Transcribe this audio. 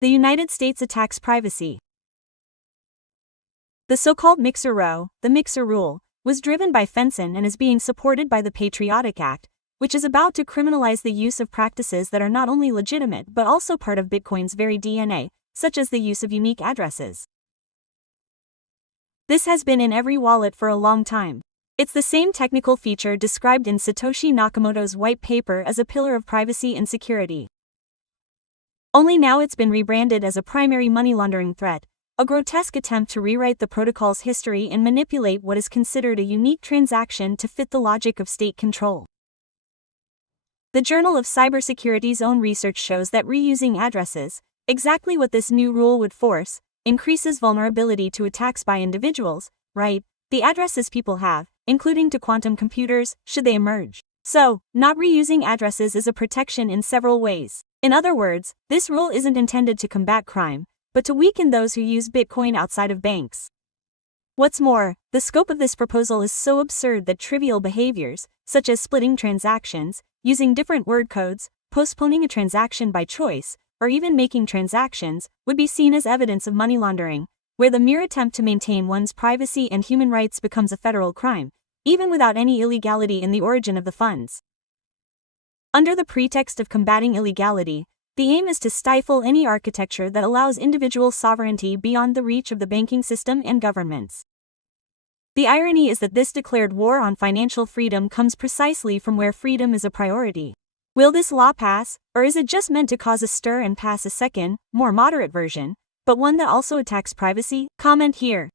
The United States attacks privacy. The so-called Mixer Row, the Mixer Rule, was driven by FinCEN and is being supported by the Patriotic Act, which is about to criminalize the use of practices that are not only legitimate but also part of Bitcoin's very DNA, such as the use of unique addresses. This has been in every wallet for a long time. It's the same technical feature described in Satoshi Nakamoto's white paper as a pillar of privacy and security. Only now it's been rebranded as a primary money laundering threat, a grotesque attempt to rewrite the protocol's history and manipulate what is considered a unique transaction to fit the logic of state control. The Journal of Cybersecurity's own research shows that reusing addresses, exactly what this new rule would force, increases vulnerability to attacks by individuals, right? The addresses people have, including to quantum computers, should they emerge. So, not reusing addresses is a protection in several ways. In other words, this rule isn't intended to combat crime, but to weaken those who use Bitcoin outside of banks. What's more, the scope of this proposal is so absurd that trivial behaviors, such as splitting transactions, using different word codes, postponing a transaction by choice, or even making transactions, would be seen as evidence of money laundering, where the mere attempt to maintain one's privacy and human rights becomes a federal crime, even without any illegality in the origin of the funds. Under the pretext of combating illegality, the aim is to stifle any architecture that allows individual sovereignty beyond the reach of the banking system and governments. The irony is that this declared war on financial freedom comes precisely from where freedom is a priority. Will this law pass, or is it just meant to cause a stir and pass a second, more moderate version, but one that also attacks privacy? Comment here.